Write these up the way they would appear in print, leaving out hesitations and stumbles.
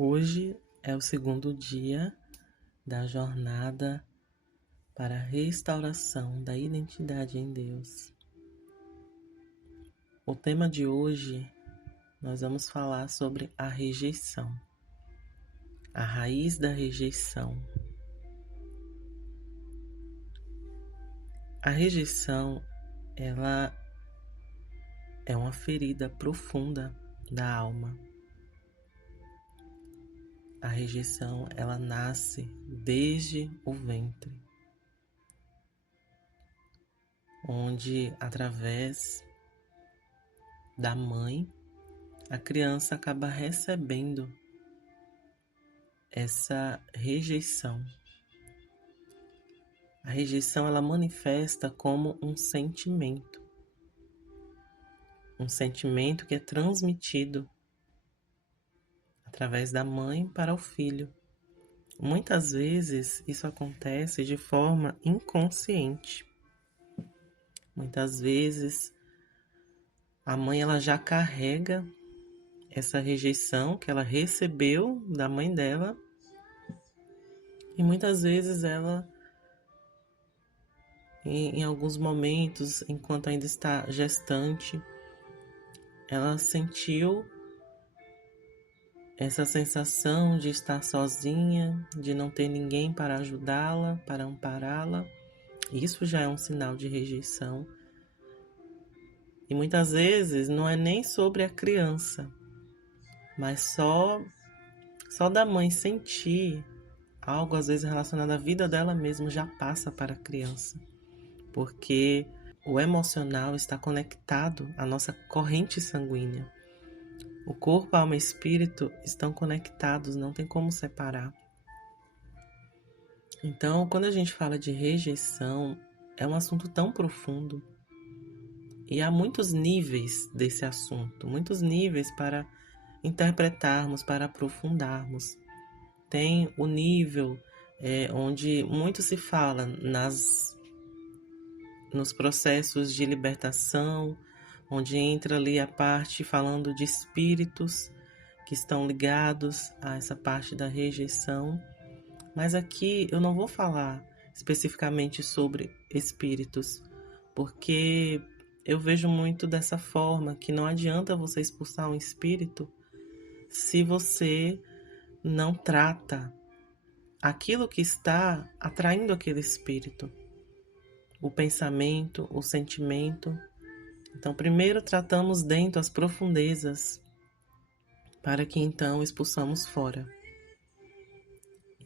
Hoje é o segundo dia da jornada para a restauração da identidade em Deus. O tema de hoje, nós vamos falar sobre a rejeição, a raiz da rejeição. A rejeição, ela é uma ferida profunda da alma. A rejeição, ela nasce desde o ventre, onde através da mãe, a criança acaba recebendo essa rejeição. A rejeição, ela manifesta como um sentimento que é transmitido através da mãe para o filho. Muitas vezes isso acontece de forma inconsciente. Muitas vezes a mãe ela já carrega essa rejeição que ela recebeu da mãe dela, e muitas vezes ela, em alguns momentos, enquanto ainda está gestante, ela sentiu essa sensação de estar sozinha, de não ter ninguém para ajudá-la, para ampará-la. Isso já é um sinal de rejeição. E muitas vezes não é nem sobre a criança, mas só da mãe sentir algo, às vezes relacionado à vida dela mesma, já passa para a criança. Porque o emocional está conectado à nossa corrente sanguínea. O corpo, a alma e espírito estão conectados, não tem como separar. Então, quando a gente fala de rejeição, é um assunto tão profundo. E há muitos níveis desse assunto, muitos níveis para interpretarmos, para aprofundarmos. Tem o nível onde muito se fala nos processos de libertação, onde entra ali a parte falando de espíritos que estão ligados a essa parte da rejeição. Mas aqui eu não vou falar especificamente sobre espíritos, porque eu vejo muito dessa forma, que não adianta você expulsar um espírito se você não trata aquilo que está atraindo aquele espírito, o pensamento, o sentimento. Então, primeiro tratamos dentro as profundezas, para que então expulsamos fora.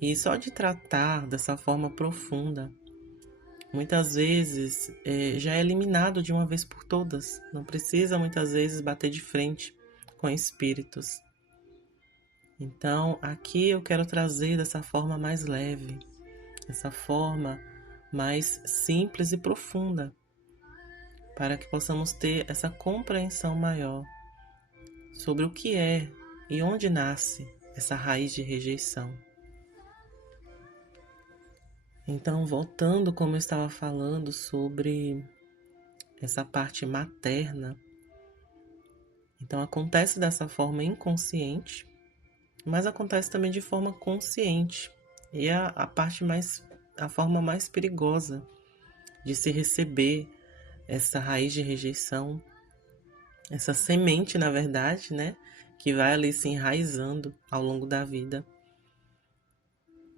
E só de tratar dessa forma profunda, muitas vezes já é eliminado de uma vez por todas. Não precisa muitas vezes bater de frente com espíritos. Então, aqui eu quero trazer dessa forma mais leve, essa forma mais simples e profunda, para que possamos ter essa compreensão maior sobre o que é e onde nasce essa raiz de rejeição. Então, voltando como eu estava falando sobre essa parte materna, então acontece dessa forma inconsciente, mas acontece também de forma consciente. E é a forma mais perigosa de se receber essa raiz de rejeição, essa semente, na verdade, né, que vai ali se enraizando ao longo da vida.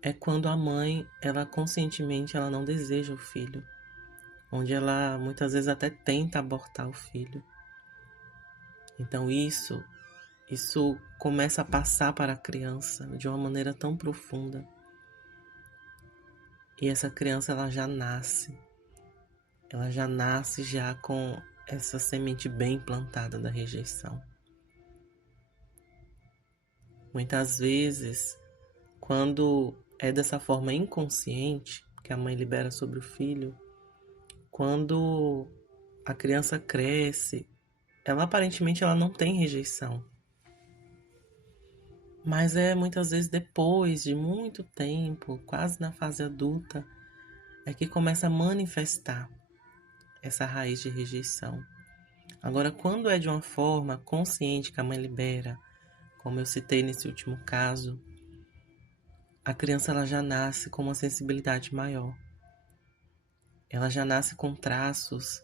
É quando a mãe, ela conscientemente, ela não deseja o filho, onde ela muitas vezes até tenta abortar o filho. Então isso começa a passar para a criança de uma maneira tão profunda. E essa criança, ela já nasce já com essa semente bem plantada da rejeição. Muitas vezes, quando é dessa forma inconsciente que a mãe libera sobre o filho, quando a criança cresce, ela aparentemente ela não tem rejeição. Mas muitas vezes depois de muito tempo, quase na fase adulta, é que começa a manifestar essa raiz de rejeição. Agora, quando é de uma forma consciente que a mãe libera, como eu citei nesse último caso, a criança ela já nasce com uma sensibilidade maior. Ela já nasce com traços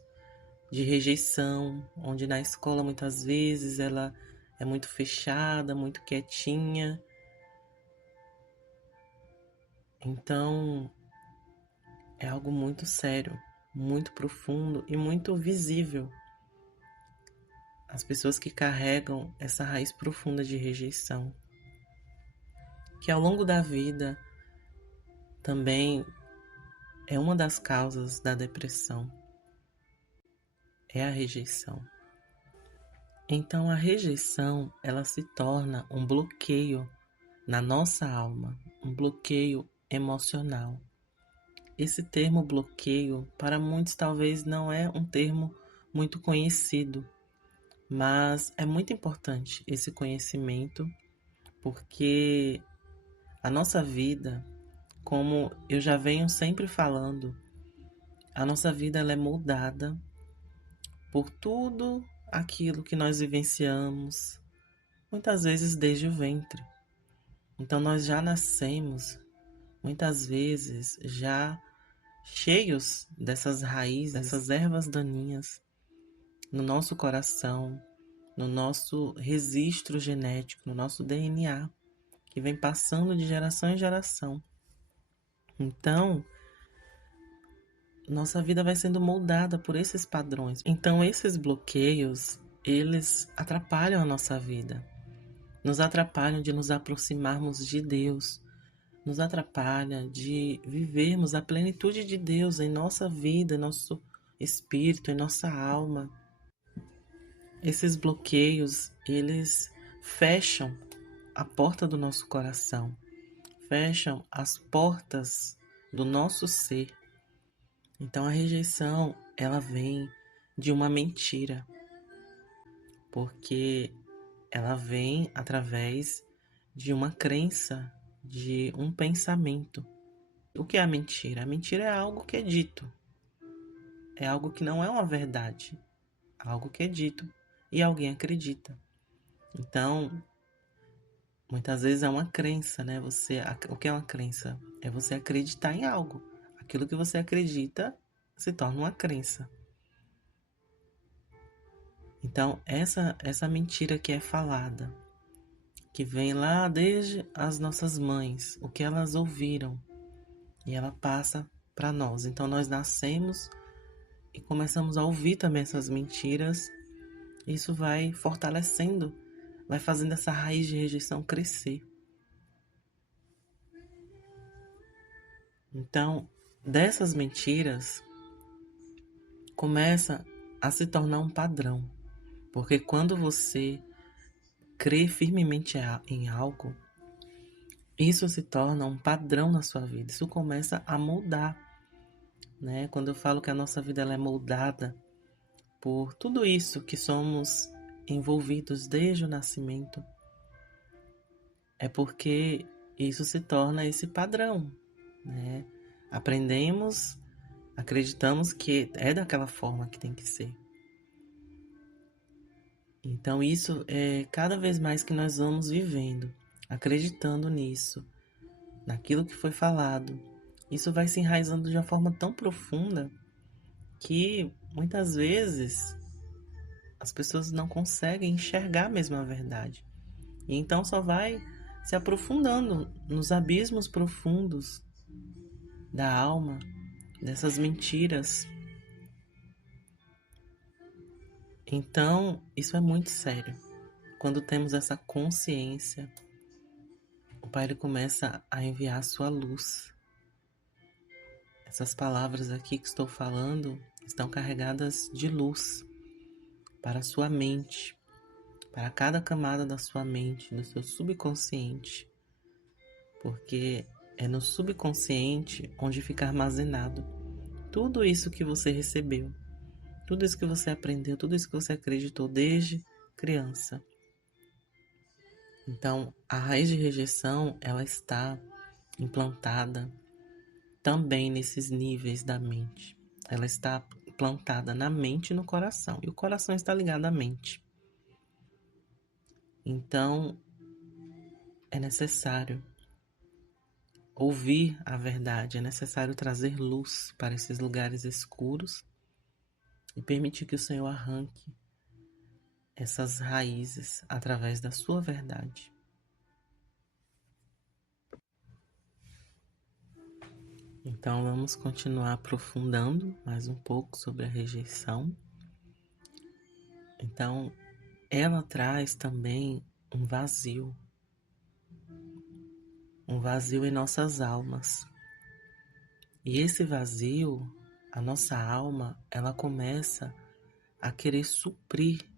de rejeição, onde na escola muitas vezes ela é muito fechada, muito quietinha. Então, é algo muito sério, muito profundo e muito visível. As pessoas que carregam essa raiz profunda de rejeição, que ao longo da vida também é uma das causas da depressão, é a rejeição. Então a rejeição, ela se torna um bloqueio na nossa alma, um bloqueio emocional. Esse termo bloqueio, para muitos talvez não é um termo muito conhecido, mas é muito importante esse conhecimento, porque a nossa vida, como eu já venho sempre falando, a nossa vida ela é moldada por tudo aquilo que nós vivenciamos, muitas vezes desde o ventre. Então nós já nascemos, muitas vezes, já cheios dessas raízes, dessas ervas daninhas no nosso coração, no nosso registro genético, no nosso DNA, que vem passando de geração em geração. Então, nossa vida vai sendo moldada por esses padrões. Então, esses bloqueios, eles atrapalham a nossa vida. Nos atrapalham de nos aproximarmos de Deus. Nos atrapalha de vivermos a plenitude de Deus em nossa vida, em nosso espírito, em nossa alma. Esses bloqueios, eles fecham a porta do nosso coração, fecham as portas do nosso ser. Então a rejeição, ela vem de uma mentira, porque ela vem através de uma crença, de um pensamento. O que é a mentira? A mentira é algo que é dito, é algo que não é uma verdade, algo que é dito e alguém acredita. Então, muitas vezes é uma crença, né? O que é uma crença? É você acreditar em algo. Aquilo que você acredita se torna uma crença. Então, essa mentira que é falada, que vem lá desde as nossas mães, o que elas ouviram, e ela passa para nós. Então, nós nascemos e começamos a ouvir também essas mentiras. Isso vai fortalecendo, vai fazendo essa raiz de rejeição crescer. Então, dessas mentiras, começa a se tornar um padrão. Porque quando você crê firmemente em algo, isso se torna um padrão na sua vida. Isso começa a moldar, né? Quando eu falo que a nossa vida ela é moldada por tudo isso que somos envolvidos desde o nascimento, é porque isso se torna esse padrão, né? Aprendemos, acreditamos que é daquela forma que tem que ser. Então isso é cada vez mais que nós vamos vivendo, acreditando nisso, naquilo que foi falado. Isso vai se enraizando de uma forma tão profunda que muitas vezes as pessoas não conseguem enxergar mesmo a verdade. E então só vai se aprofundando nos abismos profundos da alma, dessas mentiras. Então, isso é muito sério. Quando temos essa consciência, o Pai ele começa a enviar a sua luz. Essas palavras aqui que estou falando estão carregadas de luz para a sua mente, para cada camada da sua mente, do seu subconsciente, porque é no subconsciente onde fica armazenado tudo isso que você recebeu, tudo isso que você aprendeu, tudo isso que você acreditou desde criança. Então, a raiz de rejeição, ela está implantada também nesses níveis da mente. Ela está plantada na mente e no coração. E o coração está ligado à mente. Então, é necessário ouvir a verdade, é necessário trazer luz para esses lugares escuros e permitir que o Senhor arranque essas raízes através da sua verdade. Então vamos continuar aprofundando mais um pouco sobre a rejeição. Então ela traz também um vazio em nossas almas. E esse vazio, a nossa alma, ela começa a querer suprir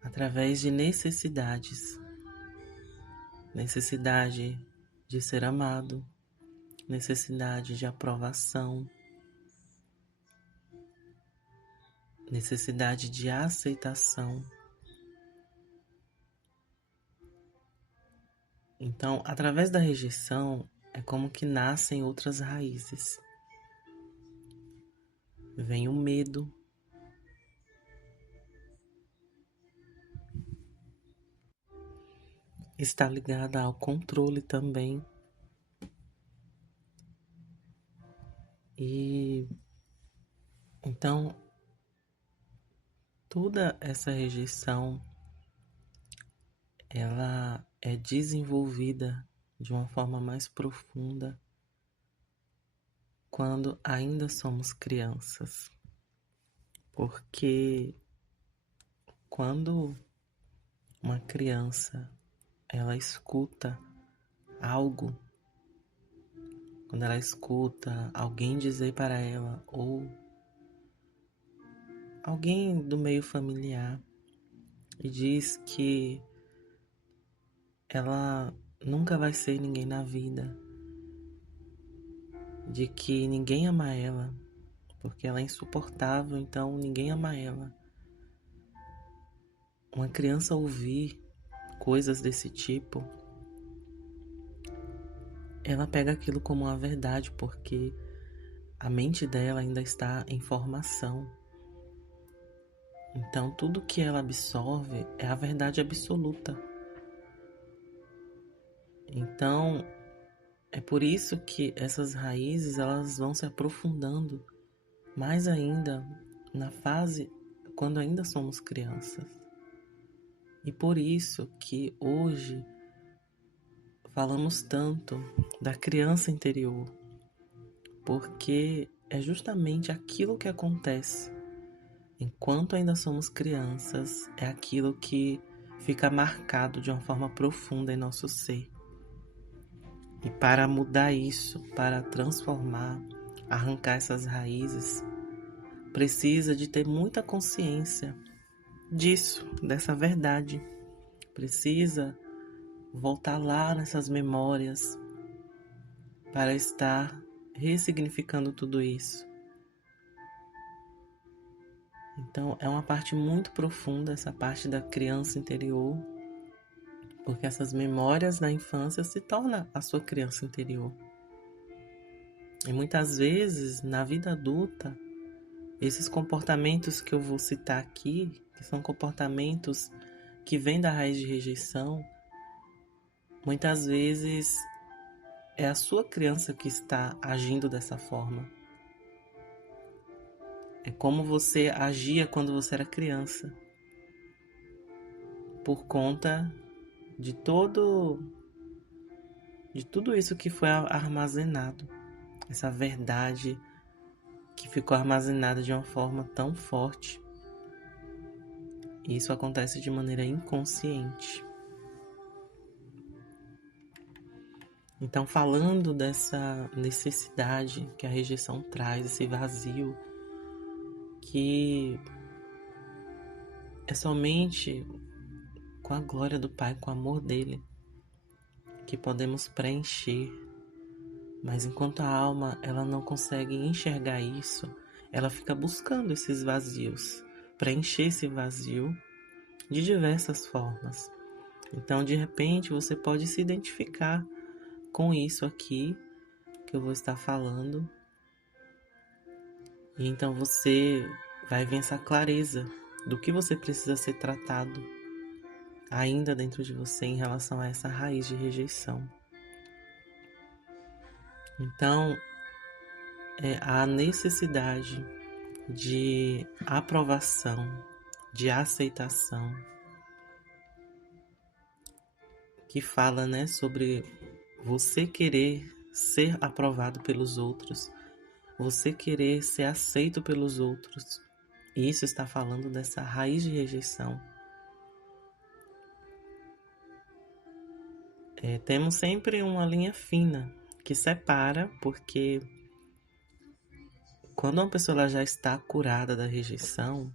através de necessidades. Necessidade de ser amado, necessidade de aprovação, necessidade de aceitação. Então, através da rejeição, é como que nascem outras raízes. Vem o medo, está ligada ao controle também. E então, toda essa rejeição, ela é desenvolvida de uma forma mais profunda quando ainda somos crianças. Porque quando uma criança ela escuta algo, quando ela escuta alguém dizer para ela ou alguém do meio familiar e diz que ela nunca vai ser ninguém na vida, de que ninguém ama ela, porque ela é insuportável, então ninguém ama ela. Uma criança ouvir coisas desse tipo, ela pega aquilo como uma verdade, porque a mente dela ainda está em formação. Então, tudo que ela absorve é a verdade absoluta. Então, é por isso que essas raízes elas vão se aprofundando mais ainda na fase quando ainda somos crianças. E por isso que hoje falamos tanto da criança interior, porque é justamente aquilo que acontece enquanto ainda somos crianças, é aquilo que fica marcado de uma forma profunda em nosso ser. E para mudar isso, para transformar, arrancar essas raízes, precisa de ter muita consciência disso, dessa verdade. Precisa voltar lá nessas memórias para estar ressignificando tudo isso. Então, é uma parte muito profunda, essa parte da criança interior, porque essas memórias da infância se tornam a sua criança interior. E muitas vezes, na vida adulta, esses comportamentos que eu vou citar aqui, que são comportamentos que vêm da raiz de rejeição, muitas vezes é a sua criança que está agindo dessa forma. É como você agia quando você era criança, por conta de tudo isso que foi armazenado, essa verdade que ficou armazenada de uma forma tão forte. E isso acontece de maneira inconsciente. Então, falando dessa necessidade que a rejeição traz, esse vazio, que é somente com a glória do Pai, com o amor dele, que podemos preencher. Mas enquanto a alma ela não consegue enxergar isso, ela fica buscando esses vazios, preencher esse vazio de diversas formas. Então, de repente, você pode se identificar com isso aqui que eu vou estar falando. E então você vai ver essa clareza do que você precisa ser tratado ainda dentro de você em relação a essa raiz de rejeição. Então, a necessidade de aprovação, de aceitação, que fala, né, sobre você querer ser aprovado pelos outros, você querer ser aceito pelos outros. E isso está falando dessa raiz de rejeição. Temos sempre uma linha fina que separa, porque quando uma pessoa ela já está curada da rejeição,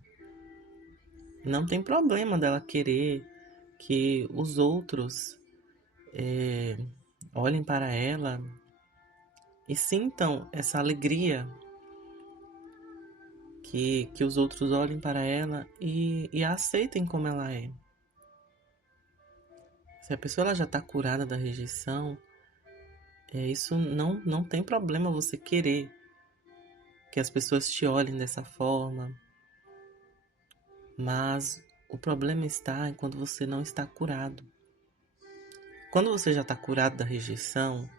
não tem problema dela querer que os outros olhem para ela e sintam essa alegria, que os outros olhem para ela e a aceitem como ela é. Se a pessoa ela já está curada da rejeição, isso não tem problema você querer que as pessoas te olhem dessa forma, mas o problema está em quando você não está curado. Quando você já está curado da rejeição,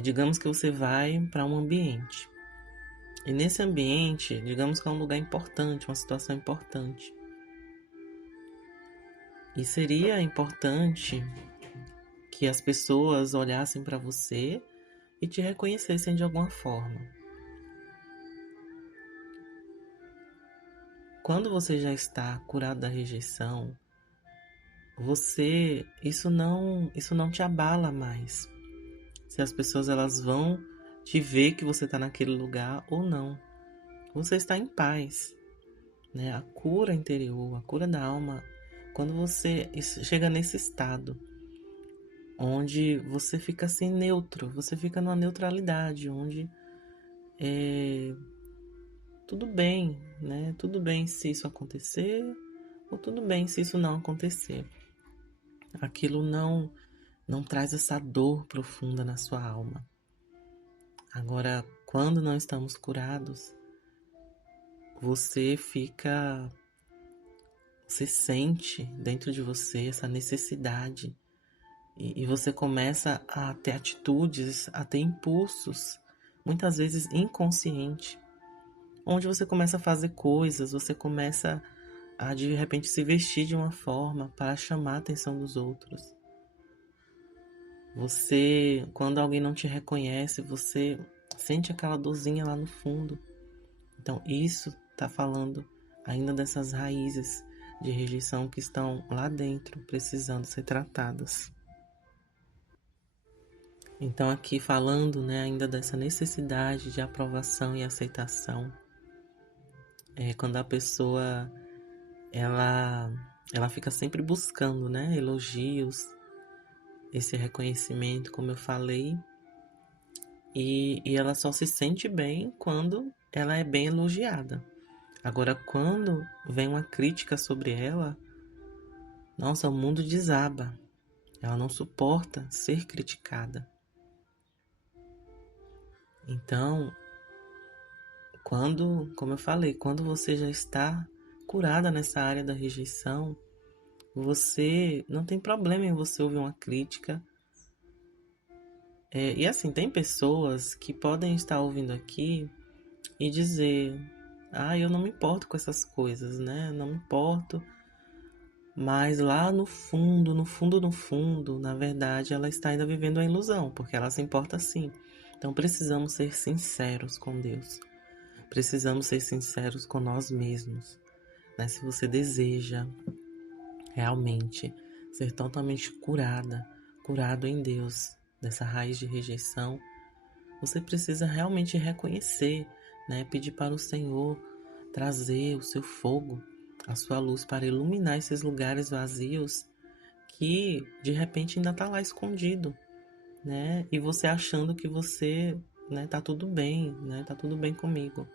digamos que você vai para um ambiente. E nesse ambiente, digamos que é um lugar importante, uma situação importante. E seria importante que as pessoas olhassem para você e te reconhecessem de alguma forma. Quando você já está curado da rejeição, isso não te abala mais. Se as pessoas elas vão te ver que você está naquele lugar ou não. Você está em paz, né? A cura interior, a cura da alma, quando você chega nesse estado onde você fica assim neutro, você fica numa neutralidade, onde tudo bem, né? Tudo bem se isso acontecer, ou tudo bem se isso não acontecer. Aquilo não traz essa dor profunda na sua alma. Agora, quando não estamos curados, você sente dentro de você essa necessidade e você começa a ter atitudes, a ter impulsos, muitas vezes inconsciente, onde você começa a fazer coisas, você começa a de repente se vestir de uma forma para chamar a atenção dos outros. Quando alguém não te reconhece, você sente aquela dorzinha lá no fundo. Então isso está falando ainda dessas raízes de rejeição que estão lá dentro, precisando ser tratadas. Então aqui falando, né, ainda dessa necessidade de aprovação e aceitação, quando a pessoa ela fica sempre buscando, né, elogios, esse reconhecimento, como eu falei, e ela só se sente bem quando ela é bem elogiada. Agora, quando vem uma crítica sobre ela, nossa, o mundo desaba. Ela não suporta ser criticada. Então, como eu falei, quando você já está curada nessa área da rejeição, você não tem problema em você ouvir uma crítica. E assim, tem pessoas que podem estar ouvindo aqui e dizer: eu não me importo com essas coisas, né? Não me importo. Mas lá no fundo, na verdade, ela está ainda vivendo a ilusão, porque ela se importa sim. Então precisamos ser sinceros com Deus. Precisamos ser sinceros com nós mesmos, né? Se você deseja realmente ser totalmente curado em Deus dessa raiz de rejeição, você precisa realmente reconhecer, né? Pedir para o Senhor trazer o seu fogo, a sua luz para iluminar esses lugares vazios que de repente ainda está lá escondido, né? E você achando que você, né, tá tudo bem, né? Tá tudo bem comigo.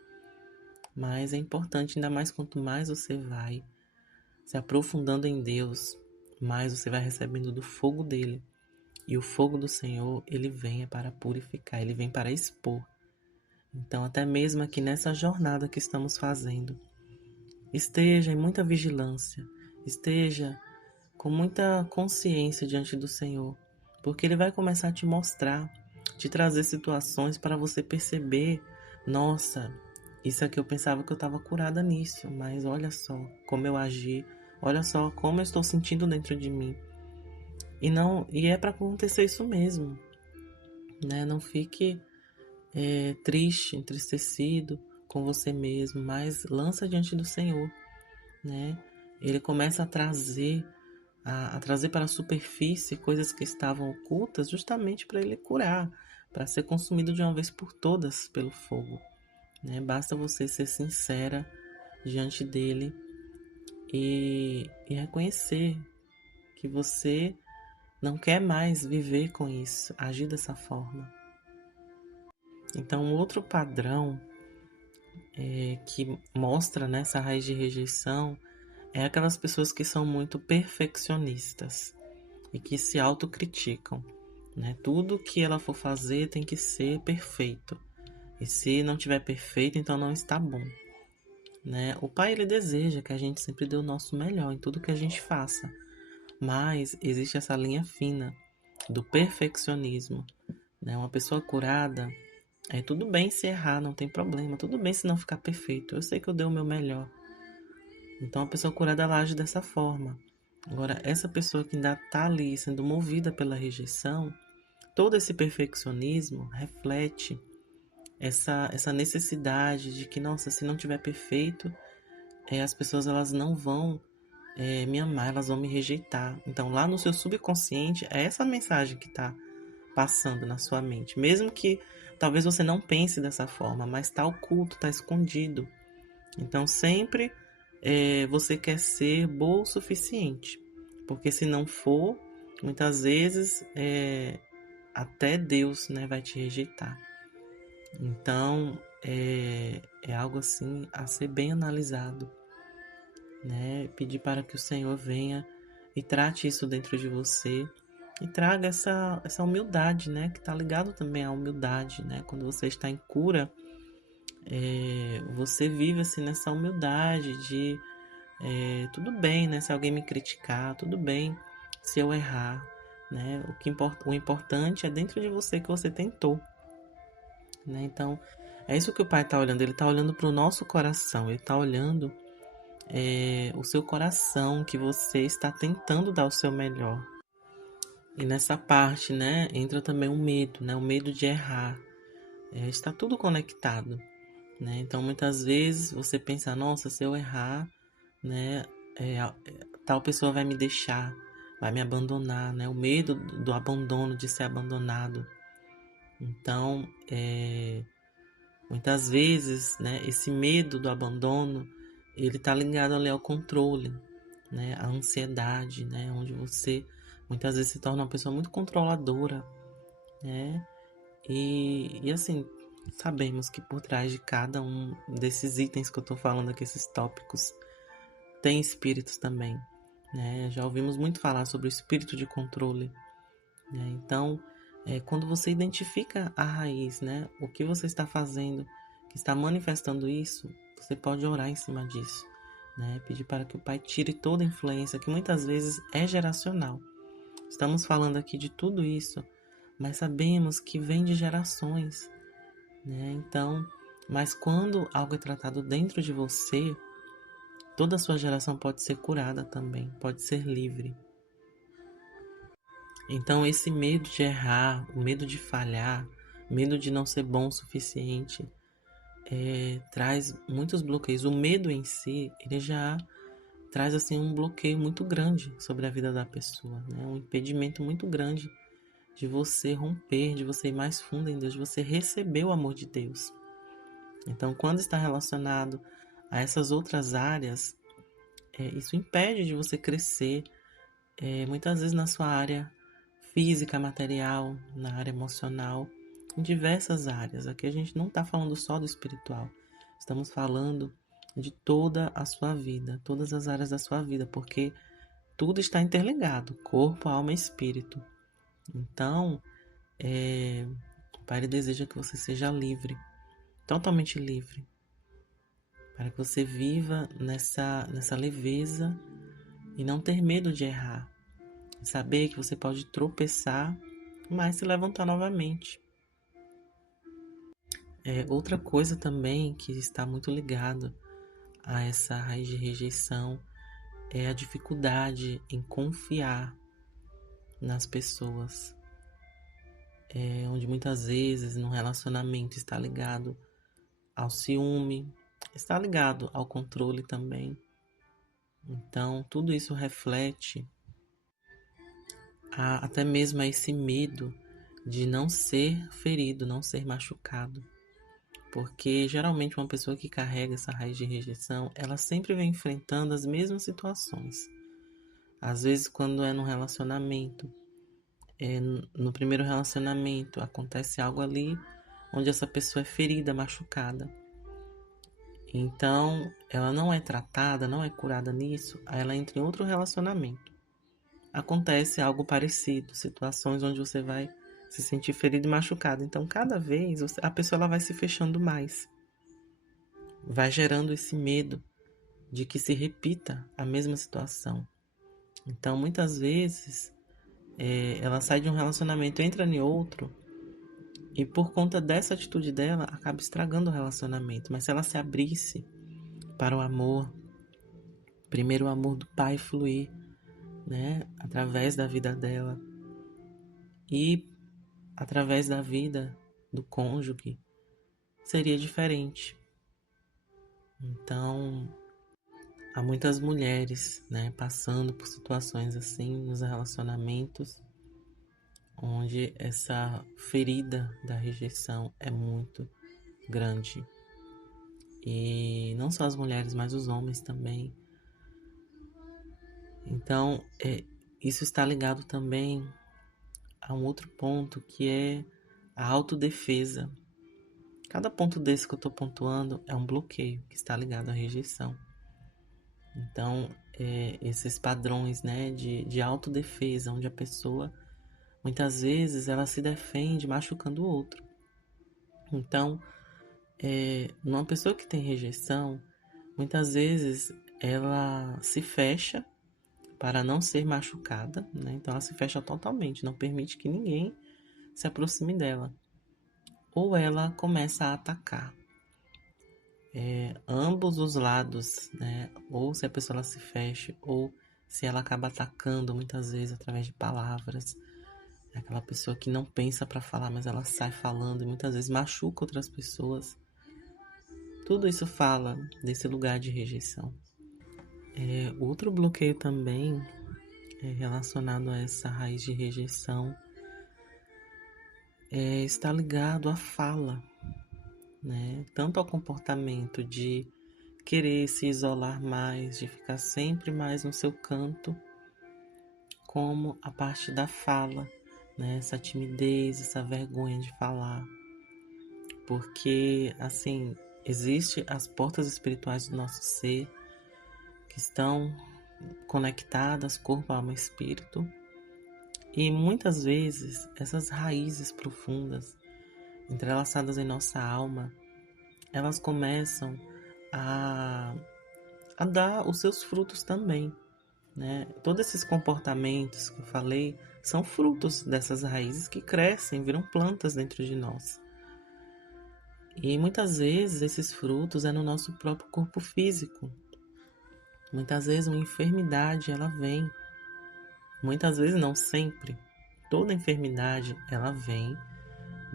Mas é importante, ainda mais quanto mais você vai se aprofundando em Deus, mais você vai recebendo do fogo dele. E o fogo do Senhor, ele vem para purificar, ele vem para expor. Então, até mesmo aqui nessa jornada que estamos fazendo, esteja em muita vigilância, esteja com muita consciência diante do Senhor, porque Ele vai começar a te mostrar, te trazer situações para você perceber, nossa, isso aqui eu pensava que eu estava curada nisso, mas olha só como eu agi, olha só como eu estou sentindo dentro de mim. E é para acontecer isso mesmo, né? Não fique triste, entristecido com você mesmo, mas lança diante do Senhor, né? Ele começa a trazer para a superfície coisas que estavam ocultas, justamente para ele curar, para ser consumido de uma vez por todas pelo fogo, né? Basta você ser sincera diante dele e reconhecer que você não quer mais viver com isso, agir dessa forma. Então, outro padrão que mostra nessa raiz de rejeição é aquelas pessoas que são muito perfeccionistas e que se autocriticam, né? Tudo que ela for fazer tem que ser perfeito. E se não tiver perfeito, então não está bom, né? O Pai, ele deseja que a gente sempre dê o nosso melhor em tudo que a gente faça. Mas existe essa linha fina do perfeccionismo, né? Uma pessoa curada, tudo bem se errar, não tem problema. Tudo bem se não ficar perfeito. Eu sei que eu dei o meu melhor. Então a pessoa curada, ela age dessa forma. Agora, essa pessoa que ainda está ali sendo movida pela rejeição, todo esse perfeccionismo reflete essa necessidade de que, nossa, se não tiver perfeito, as pessoas elas não vão me amar, elas vão me rejeitar. Então, lá no seu subconsciente, é essa mensagem que está passando na sua mente. Mesmo que talvez você não pense dessa forma, mas está oculto, está escondido. Então, sempre você quer ser boa o suficiente. Porque se não for, muitas vezes até Deus, né, vai te rejeitar. Então, é algo assim a ser bem analisado, né? Pedir para que o Senhor venha e trate isso dentro de você e traga essa humildade, né? Que está ligado também à humildade, né? Quando você está em cura, você vive assim nessa humildade de tudo bem, né? Se alguém me criticar, tudo bem se eu errar, né? O importante é dentro de você que você tentou, né? Então, é isso que o Pai está olhando. Ele está olhando para o nosso coração. Ele está olhando o seu coração, que você está tentando dar o seu melhor. E nessa parte, né, entra também o medo, né? O medo de errar. Está tudo conectado, né? Então, muitas vezes você pensa, nossa, se eu errar, né, tal pessoa vai me deixar, vai me abandonar, né? O medo do abandono, de ser abandonado. Então, muitas vezes, né, esse medo do abandono, ele está ligado ali ao controle, né, à ansiedade, né, onde você muitas vezes se torna uma pessoa muito controladora, né, e assim, sabemos que por trás de cada um desses itens que eu estou falando aqui, esses tópicos, tem espíritos também, né, já ouvimos muito falar sobre o espírito de controle, né, então, quando você identifica a raiz, né, o que você está fazendo, que está manifestando isso, você pode orar em cima disso, né, pedir para que o Pai tire toda a influência, que muitas vezes é geracional. Estamos falando aqui de tudo isso, mas sabemos que vem de gerações, né, então, mas quando algo é tratado dentro de você, toda a sua geração pode ser curada também, pode ser livre. Então, esse medo de errar, o medo de falhar, medo de não ser bom o suficiente, traz muitos bloqueios. O medo em si, ele já traz assim um bloqueio muito grande sobre a vida da pessoa, né? Um impedimento muito grande de você romper, de você ir mais fundo em Deus, de você receber o amor de Deus. Então, quando está relacionado a essas outras áreas, isso impede de você crescer, muitas vezes na sua área física, material, na área emocional, em diversas áreas. Aqui a gente não está falando só do espiritual, estamos falando de toda a sua vida, todas as áreas da sua vida, porque tudo está interligado, corpo, alma e espírito. Então, o Pai deseja que você seja livre, totalmente livre, para que você viva nessa leveza e não ter medo de errar, Saber que você pode tropeçar, mas se levantar novamente. Outra coisa também que está muito ligado a essa raiz de rejeição é a dificuldade em confiar nas pessoas. Onde muitas vezes no relacionamento está ligado ao ciúme, está ligado ao controle também. Então, tudo isso reflete até mesmo a esse medo de não ser ferido, não ser machucado. Porque geralmente uma pessoa que carrega essa raiz de rejeição, ela sempre vem enfrentando as mesmas situações. Às vezes, quando é num relacionamento, no primeiro relacionamento, acontece algo ali onde essa pessoa é ferida, machucada. Então, ela não é tratada, não é curada nisso, aí ela entra em outro relacionamento. Acontece algo parecido, situações onde você vai se sentir ferido e machucado. Então, cada vez a pessoa ela vai se fechando mais. Vai gerando esse medo de que se repita a mesma situação. Então, muitas vezes, ela sai de um relacionamento, entra em outro, e por conta dessa atitude dela, acaba estragando o relacionamento. Mas se ela se abrisse para o amor, primeiro o amor do pai fluir, né, através da vida dela, e através da vida do cônjuge, seria diferente. Então, há muitas mulheres, né, passando por situações assim nos relacionamentos, onde essa ferida da rejeição é muito grande. E não só as mulheres, mas os homens também. Então, isso está ligado também a um outro ponto, que é a autodefesa. Cada ponto desse que eu estou pontuando é um bloqueio que está ligado à rejeição. Então, esses padrões, né, de autodefesa, onde a pessoa, muitas vezes, ela se defende machucando o outro. Então, numa pessoa que tem rejeição, muitas vezes ela se fecha para não ser machucada, né? Então ela se fecha totalmente, não permite que ninguém se aproxime dela. Ou ela começa a atacar ambos os lados, né? Ou se a pessoa ela se fecha, ou se ela acaba atacando muitas vezes através de palavras. É aquela pessoa que não pensa para falar, mas ela sai falando e muitas vezes machuca outras pessoas. Tudo isso fala desse lugar de rejeição. Outro bloqueio também relacionado a essa raiz de rejeição está ligado à fala, né? Tanto ao comportamento de querer se isolar mais, de ficar sempre mais no seu canto, como a parte da fala, né? Essa timidez, essa vergonha de falar. Porque, assim, existem as portas espirituais do nosso ser que estão conectadas, corpo, alma e espírito. E muitas vezes essas raízes profundas, entrelaçadas em nossa alma, elas começam a dar os seus frutos também, né? Todos esses comportamentos que eu falei são frutos dessas raízes que crescem, viram plantas dentro de nós. E muitas vezes esses frutos é no nosso próprio corpo físico. Muitas vezes uma enfermidade ela vem, muitas vezes não sempre. Toda enfermidade ela vem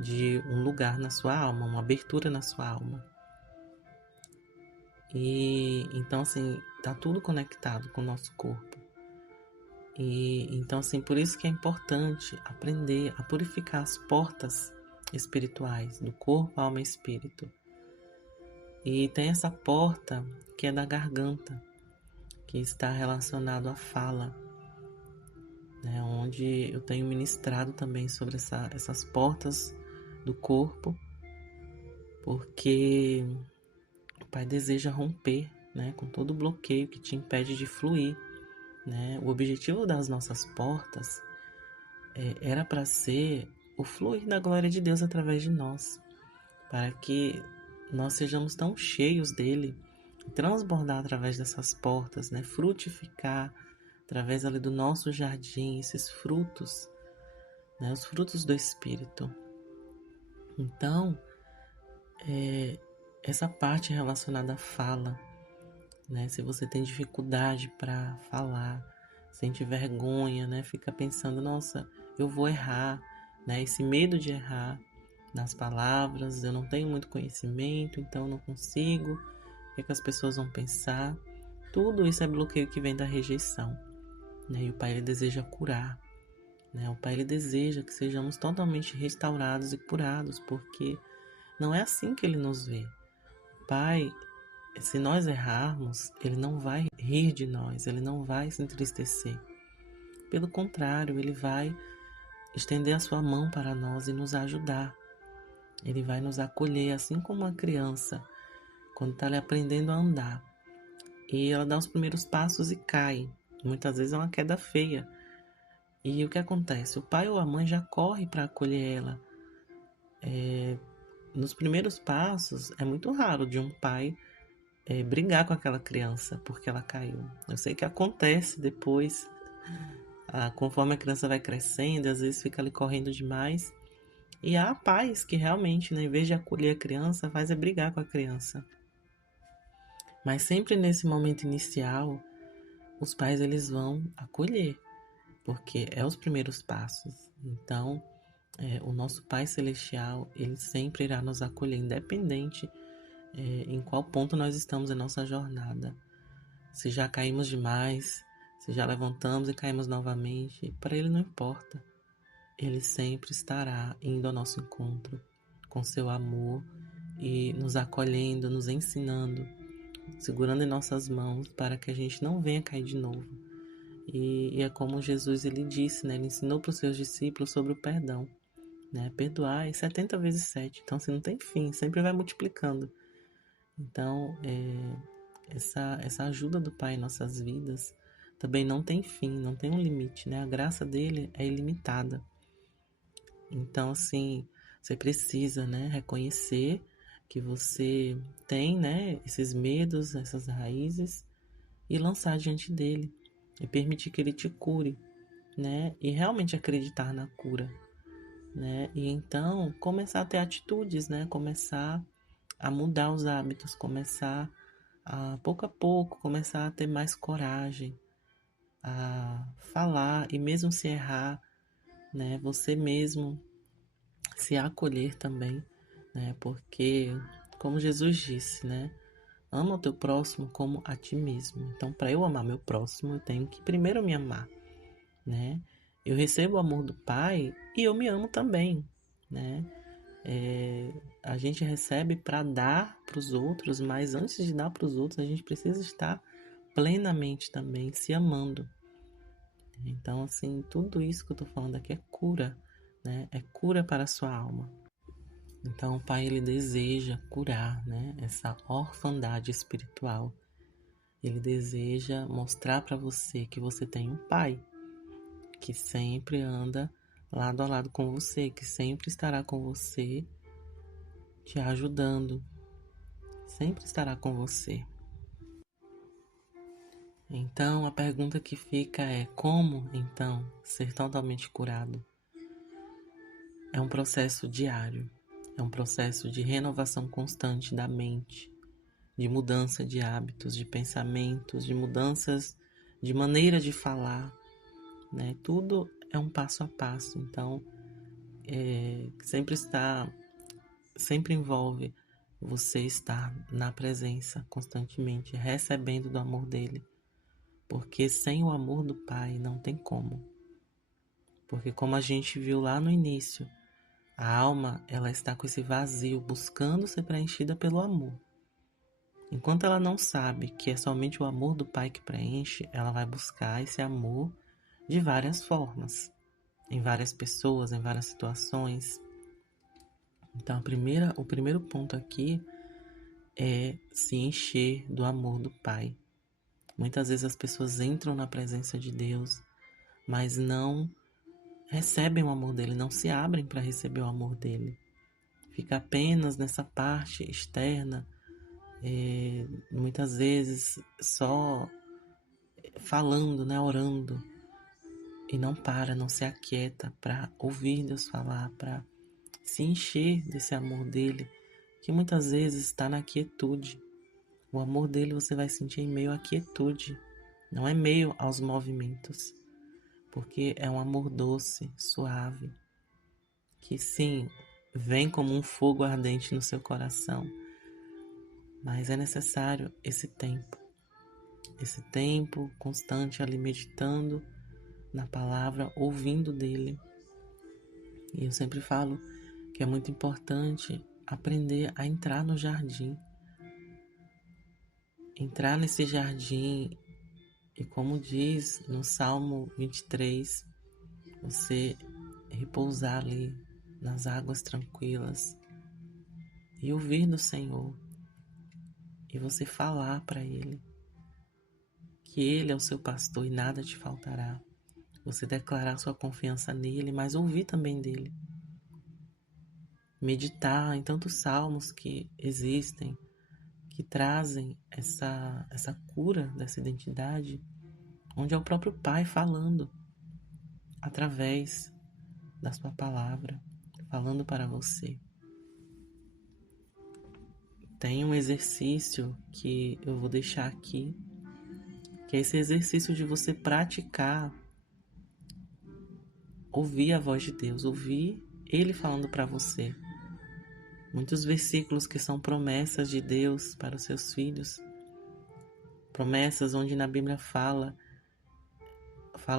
de um lugar na sua alma, uma abertura na sua alma. E então assim, tá tudo conectado com o nosso corpo. E então assim, por isso que é importante aprender a purificar as portas espirituais do corpo, alma e espírito. E tem essa porta que é da garganta, que está relacionado à fala, né, onde eu tenho ministrado também sobre essas portas do corpo, porque o Pai deseja romper, né, com todo o bloqueio que te impede de fluir, né? O objetivo das nossas portas era para ser o fluir da glória de Deus através de nós, para que nós sejamos tão cheios dele, transbordar através dessas portas, né? Frutificar através ali do nosso jardim, esses frutos, né, os frutos do Espírito. Então, essa parte relacionada à fala, né, se você tem dificuldade para falar, sente vergonha, né, fica pensando, nossa, eu vou errar, né, esse medo de errar nas palavras, eu não tenho muito conhecimento, então eu não consigo, o que é que as pessoas vão pensar? Tudo isso é bloqueio que vem da rejeição, né, e o Pai ele deseja curar, né, o Pai ele deseja que sejamos totalmente restaurados e curados, porque não é assim que ele nos vê. O Pai, se nós errarmos, ele não vai rir de nós, ele não vai se entristecer. Pelo contrário, ele vai estender a sua mão para nós e nos ajudar. Ele vai nos acolher, assim como uma criança, quando está ali aprendendo a andar. E ela dá os primeiros passos e cai. Muitas vezes é uma queda feia. E o que acontece? O pai ou a mãe já corre para acolher ela. Nos primeiros passos, é muito raro de um pai brigar com aquela criança porque ela caiu. Eu sei que acontece depois, conforme a criança vai crescendo, às vezes fica ali correndo demais. E há pais que realmente, né, em vez de acolher a criança, faz brigar com a criança. Mas sempre nesse momento inicial, os pais eles vão acolher, porque é os primeiros passos. Então, o nosso Pai Celestial, ele sempre irá nos acolher, independente em qual ponto nós estamos em nossa jornada. Se já caímos demais, se já levantamos e caímos novamente, para ele não importa. Ele sempre estará indo ao nosso encontro com seu amor e nos acolhendo, nos ensinando, segurando em nossas mãos para que a gente não venha cair de novo. E é como Jesus ele disse, né? Ele ensinou para os seus discípulos sobre o perdão, né? Perdoar 70 vezes 7. Então, assim, não tem fim, sempre vai multiplicando. Então, essa ajuda do Pai em nossas vidas também não tem fim, não tem um limite, né? A graça dele é ilimitada. Então, assim, você precisa, né, reconhecer que você tem, né, esses medos, essas raízes e lançar diante dele e permitir que ele te cure, né? E realmente acreditar na cura, né? E então começar a ter atitudes, né? Começar a mudar os hábitos, começar a pouco começar a ter mais coragem, a falar e mesmo se errar, né? Você mesmo se acolher também, né? Porque como Jesus disse, né? Ama o teu próximo como a ti mesmo. Então, para eu amar meu próximo, eu tenho que primeiro me amar, né? Eu recebo o amor do Pai e eu me amo também, né? A gente recebe para dar para os outros, mas antes de dar para os outros, a gente precisa estar plenamente também se amando. Então, assim, tudo isso que eu tô falando aqui é cura, né? É cura para a sua alma. Então, o Pai, ele deseja curar, né? Essa orfandade espiritual. Ele deseja mostrar para você que você tem um Pai que sempre anda lado a lado com você, que sempre estará com você, te ajudando, sempre estará com você. Então, a pergunta que fica é: como, então, ser totalmente curado? É um processo diário, é um processo de renovação constante da mente, de mudança de hábitos, de pensamentos, de mudanças de maneira de falar, né? Tudo é um passo a passo, então sempre envolve você estar na presença constantemente, recebendo do amor dele, porque sem o amor do Pai não tem como. Porque como a gente viu lá no início, a alma ela está com esse vazio, buscando ser preenchida pelo amor. Enquanto ela não sabe que é somente o amor do Pai que preenche, ela vai buscar esse amor de várias formas, em várias pessoas, em várias situações. Então, o primeiro ponto aqui é se encher do amor do Pai. Muitas vezes as pessoas entram na presença de Deus, mas não recebem o amor dele, não se abrem para receber o amor dele. Fica apenas nessa parte externa, muitas vezes só falando, né, orando, e não para, não se aquieta para ouvir Deus falar, para se encher desse amor dele, que muitas vezes está na quietude. O amor dele você vai sentir em meio à quietude, não é meio aos movimentos, porque é um amor doce, suave, que sim, vem como um fogo ardente no seu coração, mas é necessário esse tempo constante ali meditando na palavra, ouvindo dele. E eu sempre falo que é muito importante aprender a entrar no jardim, entrar nesse jardim e, como diz no Salmo 23, você repousar ali nas águas tranquilas e ouvir do Senhor, e você falar para Ele que Ele é o seu pastor e nada te faltará. Você declarar sua confiança nele, mas ouvir também dele. Meditar em tantos salmos que existem, que trazem essa cura dessa identidade, onde é o próprio Pai falando através da sua palavra, falando para você. Tem um exercício que eu vou deixar aqui, que é esse exercício de você praticar, ouvir a voz de Deus, ouvir Ele falando para você. Muitos versículos que são promessas de Deus para os seus filhos, promessas onde na Bíblia fala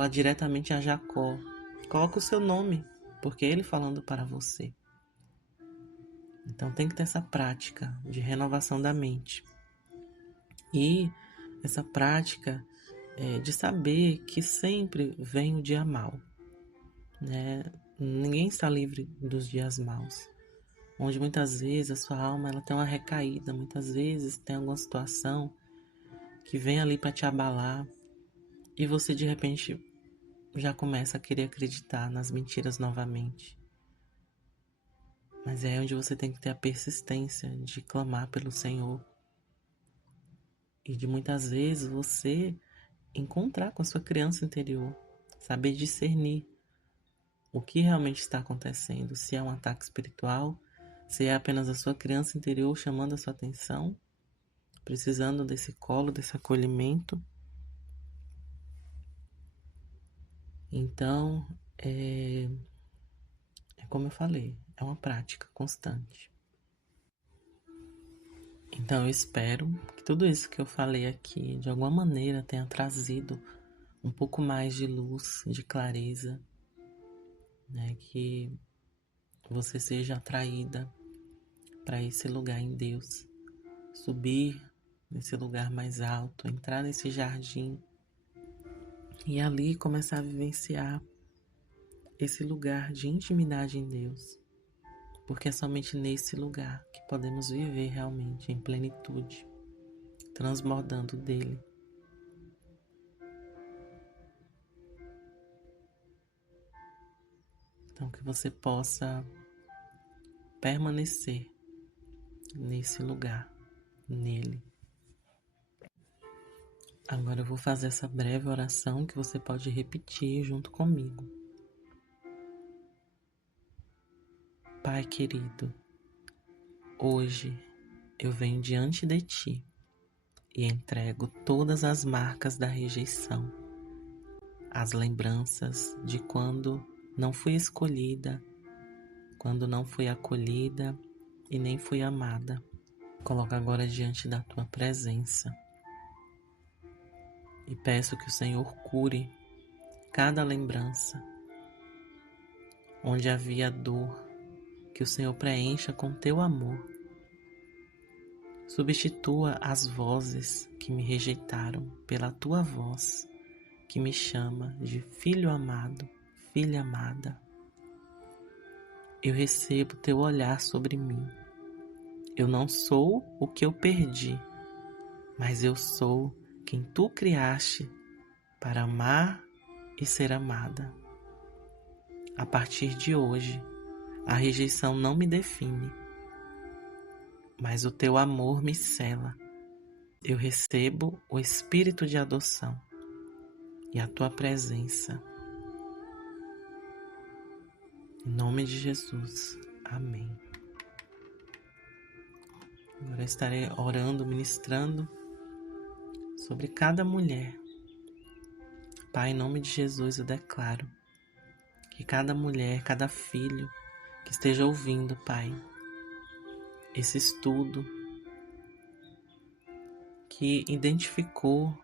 diretamente a Jacó. Coloca o seu nome, porque é Ele falando para você. Então tem que ter essa prática de renovação da mente. E essa prática de saber que sempre vem o dia mau, né? Ninguém está livre dos dias maus, onde muitas vezes a sua alma ela tem uma recaída, muitas vezes tem alguma situação que vem ali para te abalar e você de repente já começa a querer acreditar nas mentiras novamente. Mas é onde você tem que ter a persistência de clamar pelo Senhor e de muitas vezes você encontrar com a sua criança interior, saber discernir o que realmente está acontecendo, se é um ataque espiritual, se é apenas a sua criança interior chamando a sua atenção, precisando desse colo, desse acolhimento. Então, é como eu falei, é uma prática constante. Então eu espero que tudo isso que eu falei aqui, de alguma maneira, tenha trazido um pouco mais de luz, de clareza, né? Que você seja atraída para esse lugar em Deus, subir nesse lugar mais alto, entrar nesse jardim e ali começar a vivenciar esse lugar de intimidade em Deus. Porque é somente nesse lugar que podemos viver realmente em plenitude, transbordando dele. Então que você possa permanecer nesse lugar, nele. Agora eu vou fazer essa breve oração que você pode repetir junto comigo. Pai querido, hoje eu venho diante de Ti e entrego todas as marcas da rejeição, as lembranças de quando não fui escolhida, quando não fui acolhida e nem fui amada. Coloco agora diante da Tua presença e peço que o Senhor cure cada lembrança onde havia dor, que o Senhor preencha com Teu amor. Substitua as vozes que me rejeitaram pela Tua voz, que me chama de filho amado, filha amada. Eu recebo Teu olhar sobre mim. Eu não sou o que eu perdi, mas eu sou quem Tu criaste para amar e ser amada. A partir de hoje, a rejeição não me define, mas o Teu amor me cela. Eu recebo o espírito de adoção e a tua presença. Em nome de Jesus. Amém. Agora eu estarei orando, ministrando sobre cada mulher. Pai, em nome de Jesus eu declaro que cada mulher, cada filho que esteja ouvindo, Pai, esse estudo, que identificou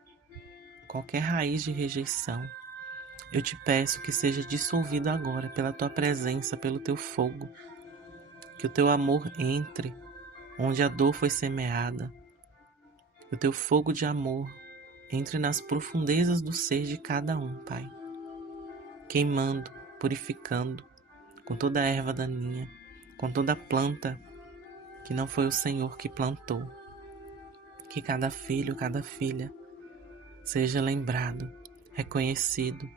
qualquer raiz de rejeição, eu te peço que seja dissolvido agora pela tua presença, pelo teu fogo, que o teu amor entre onde a dor foi semeada, que o teu fogo de amor entre nas profundezas do ser de cada um, Pai, queimando, purificando, com toda a erva daninha, com toda a planta que não foi o Senhor que plantou. Que cada filho, cada filha seja lembrado, reconhecido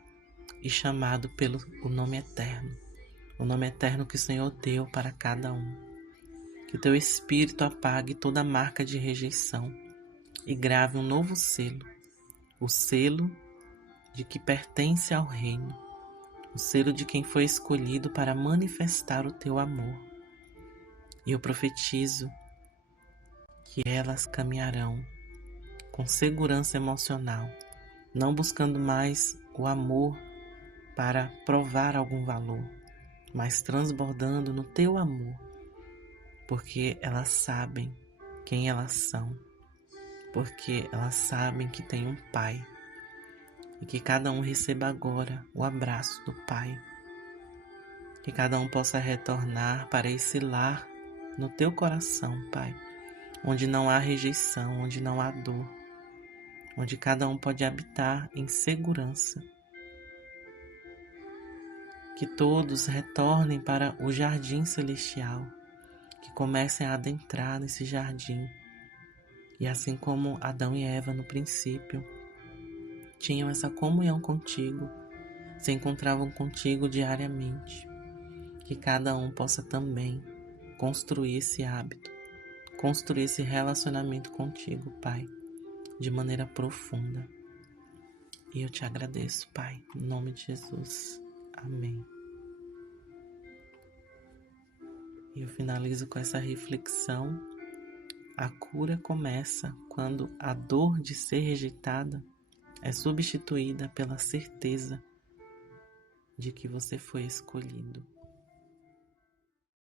e chamado pelo o nome eterno que o Senhor deu para cada um. Que o teu Espírito apague toda marca de rejeição e grave um novo selo, o selo de que pertence ao reino, o selo de quem foi escolhido para manifestar o teu amor. E eu profetizo que elas caminharão com segurança emocional, não buscando mais o amor para provar algum valor, mas transbordando no teu amor, porque elas sabem quem elas são, porque elas sabem que tem um Pai, e que cada um receba agora o abraço do Pai, que cada um possa retornar para esse lar no teu coração, Pai, onde não há rejeição, onde não há dor, onde cada um pode habitar em segurança. Que todos retornem para o jardim celestial, que comecem a adentrar nesse jardim. E assim como Adão e Eva no princípio tinham essa comunhão contigo, se encontravam contigo diariamente, que cada um possa também construir esse hábito, construir esse relacionamento contigo, Pai, de maneira profunda. E eu te agradeço, Pai, em nome de Jesus. Amém. E eu finalizo com essa reflexão. A cura começa quando a dor de ser rejeitada é substituída pela certeza de que você foi escolhido.